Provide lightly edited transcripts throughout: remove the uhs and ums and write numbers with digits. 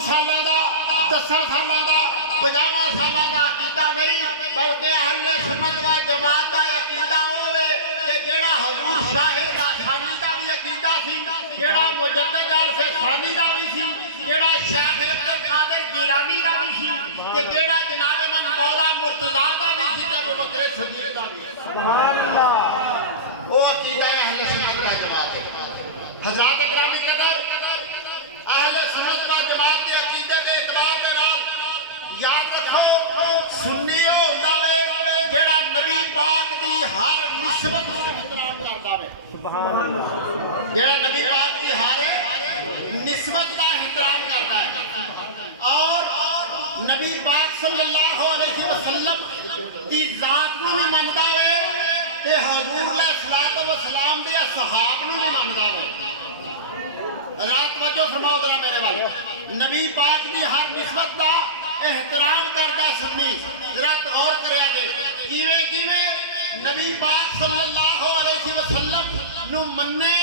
سالوں کا 10 سالوں کا 50 سالوں کا عقیدہ نہیں بلکہ اہل سنت و جماعت کا عقیدہ ہوے کہ جڑا حضور شاہد ثانی کا بھی عقیدہ سی جڑا مجدد ثانی کا بھی سی جڑا شیخ عبد القادر جیلانی کا بھی سی کہ جڑا جناب من مولا مرتضیٰ کا بھی سی تے ابو بکر صدیق کا بھی سبحان اللہ وہ عقیدہ ہے اہل سنت و جماعت حضرات اکرامی قدر اہل سنت و جماعت کے عقیدے کے اعتبار دے نال یاد رکھو سنی او ہوندا وے جڑا نبی پاک دی ہر نسبت دا احترام کردا وے سبحان اللہ جڑا نبی پاک دی ہر نسبت دا احترام کردا ہے اور نبی پاک صلی اللہ علیہ وسلم دی ذات نو بھی مندا وے تے حضور علیہ الصلوۃ والسلام دے اصحاب نو بھی مندا وے رات وجہ فرماؤ ذرا میرے والے نبی پاک دی ہر نسبت دا احترام کردا سنی ذرا غور کریا جے کیویں کیویں نبی پاک صلی اللہ علیہ وسلم نو مننے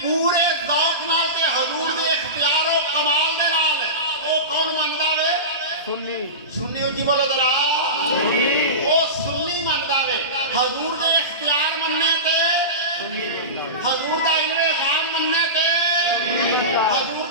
پورے ذوق نال تے حضور دے اختیار و کمال دے نال او کون مندا وے سنی سنی اونچی بولو ذرا سنی او سنی مندا وے حضور دے اختیار مننے تے حضور دا علم غیب مننے تے حضور